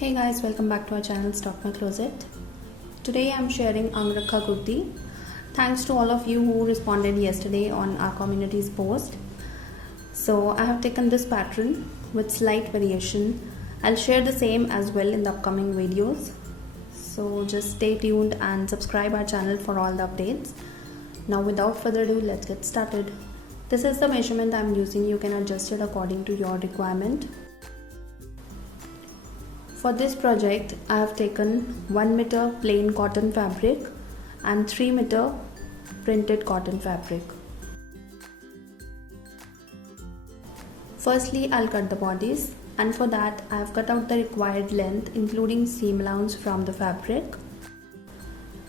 Hey guys, welcome back to our channel Stalk My Closet. Today I'm sharing Angrakha Kurti. Thanks to all of you who responded yesterday on our community's post. So I have taken this pattern with slight variation. I'll share the same as well in the upcoming videos. So just stay tuned and subscribe our channel for all the updates. Now without further ado, let's get started. This is the measurement I'm using. You can adjust it according to your requirement. For this project, I have taken 1 meter plain cotton fabric and 3 meter printed cotton fabric. Firstly, I'll cut the bodies, and for that I have cut out the required length including seam allowance from the fabric,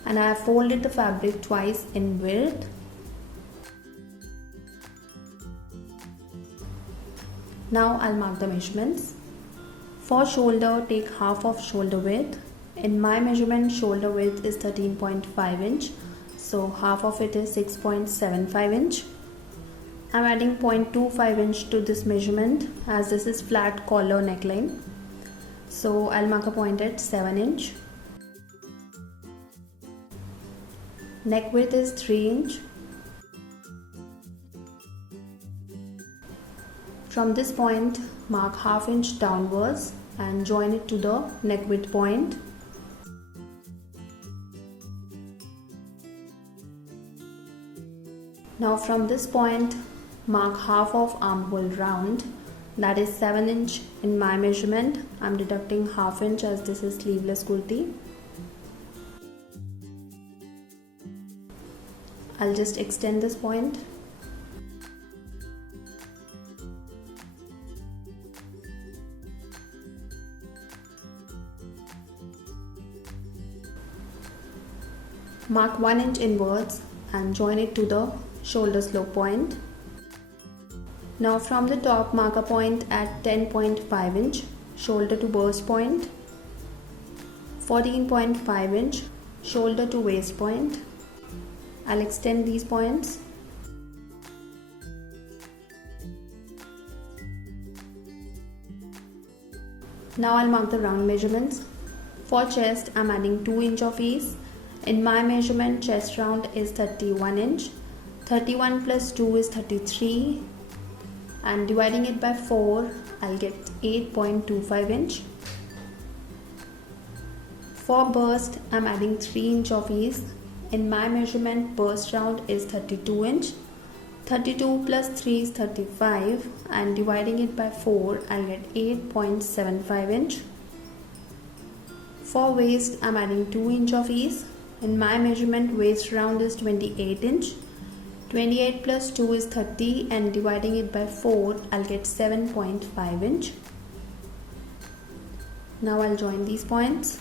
and I have folded the fabric twice in width. Now I'll mark the measurements. For shoulder, take half of shoulder width. In my measurement, shoulder width is 13.5 inch, so half of it is 6.75 inch. I'm adding 0.25 inch to this measurement as this is flat collar neckline. So I'll mark a point at 7 inch. Neck width is 3 inch. From this point, mark half inch downwards and join it to the neck width point. Now from this point, mark half of armhole round, that is 7 inch in my measurement. I'm deducting half inch as this is sleeveless kurti. I'll just extend this point. Mark 1 inch inwards and join it to the shoulder slope point. Now from the top, mark a point at 10.5 inch shoulder to burst point, 14.5 inch shoulder to waist point. I'll extend these points. Now I'll mark the round measurements. For chest, I'm adding 2 inch of ease. In my measurement, chest round is 31 inch. 31 plus 2 is 33, and dividing it by 4, I'll get 8.25 inch. For burst, I'm adding 3 inch of ease. In my measurement, burst round is 32 inch. 32 plus 3 is 35, and dividing it by 4, I'll get 8.75 inch. For waist, I'm adding 2 inch of ease. In my measurement, waist round is 28 inch. 28 plus 2 is 30, and dividing it by 4, I'll get 7.5 inch. Now I'll join these points.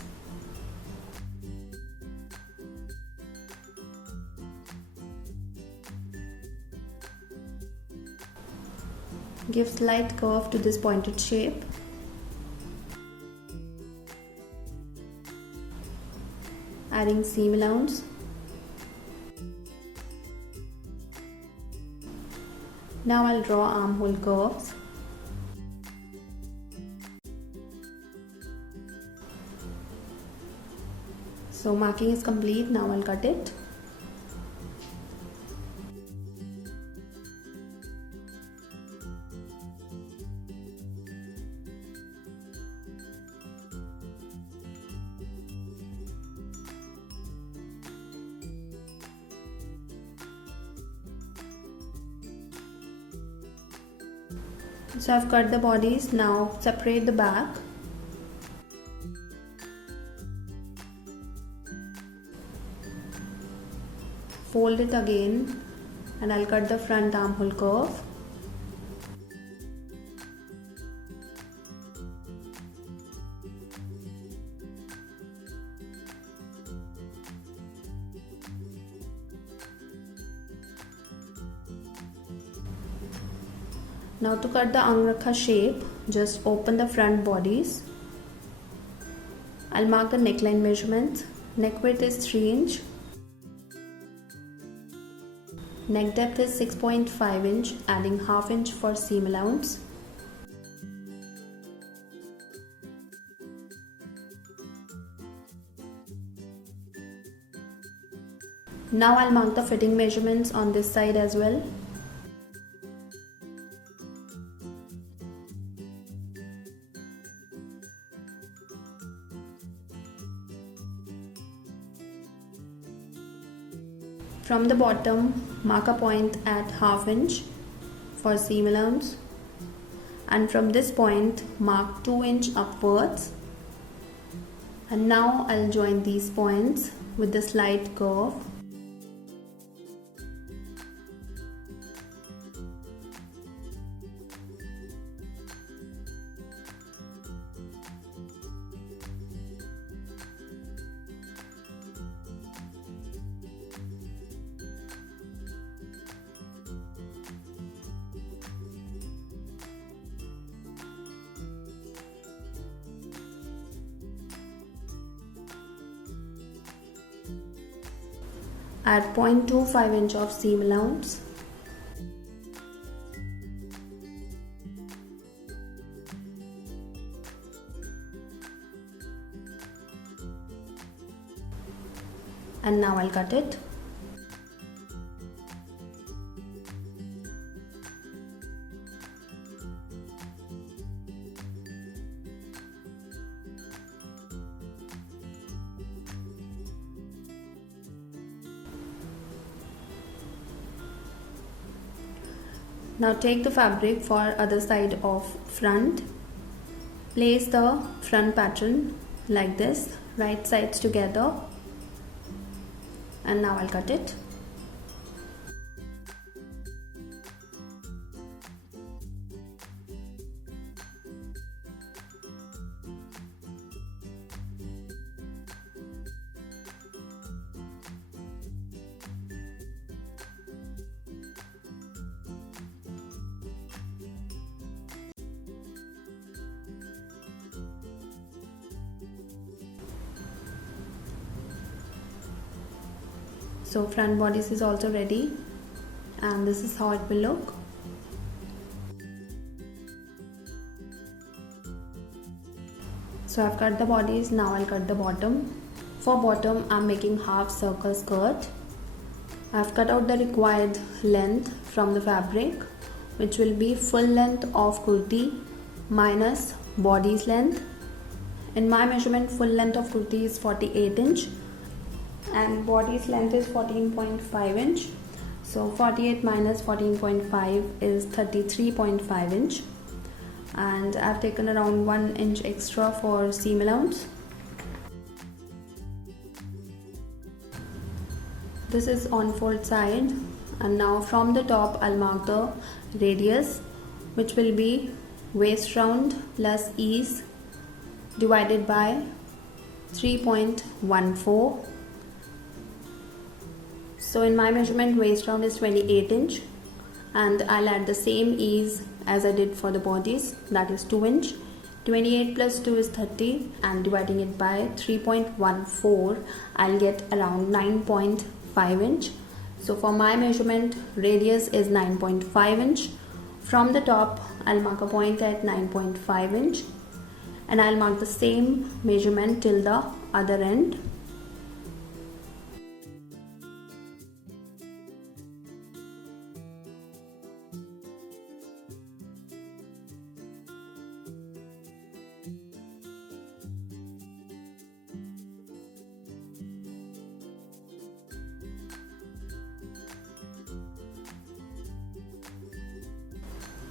Give slight curve to this pointed shape. Adding seam allowance. Now I'll draw armhole curves. So marking is complete. Now I'll cut it. So I've cut the bodies. Now separate the back. Fold it again, and I'll cut the front armhole curve. Now to cut the Angrakha shape, just open the front bodies. I'll mark the neckline measurements. Neck width is 3 inch. Neck depth is 6.5 inch, adding half inch for seam allowance. Now I'll mark the fitting measurements on this side as well. From the bottom, mark a point at 1/2 inch for seam allowance, and from this point mark 2 inch upwards. And now I'll join these points with the slight curve. Add 0.25 inch of seam allowance. And now I'll cut it. Now take the fabric for other side of front. Place the front pattern like this, right sides together, and now I'll cut it. So front bodice is also ready, and this is how it will look. So I've cut the bodice, now I'll cut the bottom. For bottom I'm making half circle skirt. I've cut out the required length from the fabric, which will be full length of kurti minus body's length. In my measurement, full length of kurti is 48 inch and body's length is 14.5 inch. So 48 minus 14.5 is 33.5 inch, and I've taken around 1 inch extra for seam allowance. This is on fold side, and now from the top I'll mark the radius, which will be waist round plus ease divided by 3.14. So in my measurement, waist round is 28 inch, and I'll add the same ease as I did for the bodies, that is 2 inch. 28 plus 2 is 30, and dividing it by 3.14, I'll get around 9.5 inch. So for my measurement, radius is 9.5 inch. From the top, I'll mark a point at 9.5 inch, and I'll mark the same measurement till the other end.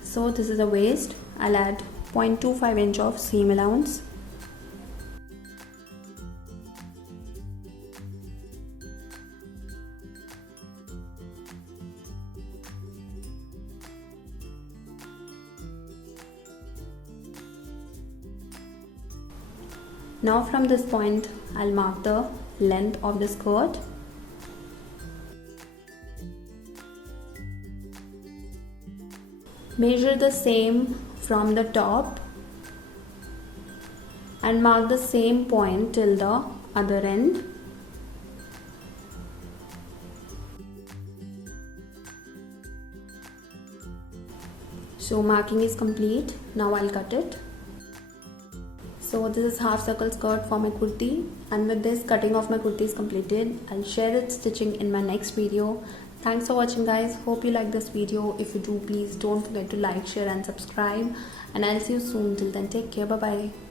So this is the waist. I'll add 0.25 inch of seam allowance. Now from this point, I'll mark the length of the skirt. Measure the same from the top and mark the same point till the other end. So marking is complete. Now I'll cut it. So this is half circle skirt for my kurti, and with this cutting of my kurti is completed. I'll share its stitching in my next video. Thanks for watching guys. Hope you like this video. If you do, please don't forget to like, share and subscribe, and I'll see you soon. Till then, take care. Bye bye.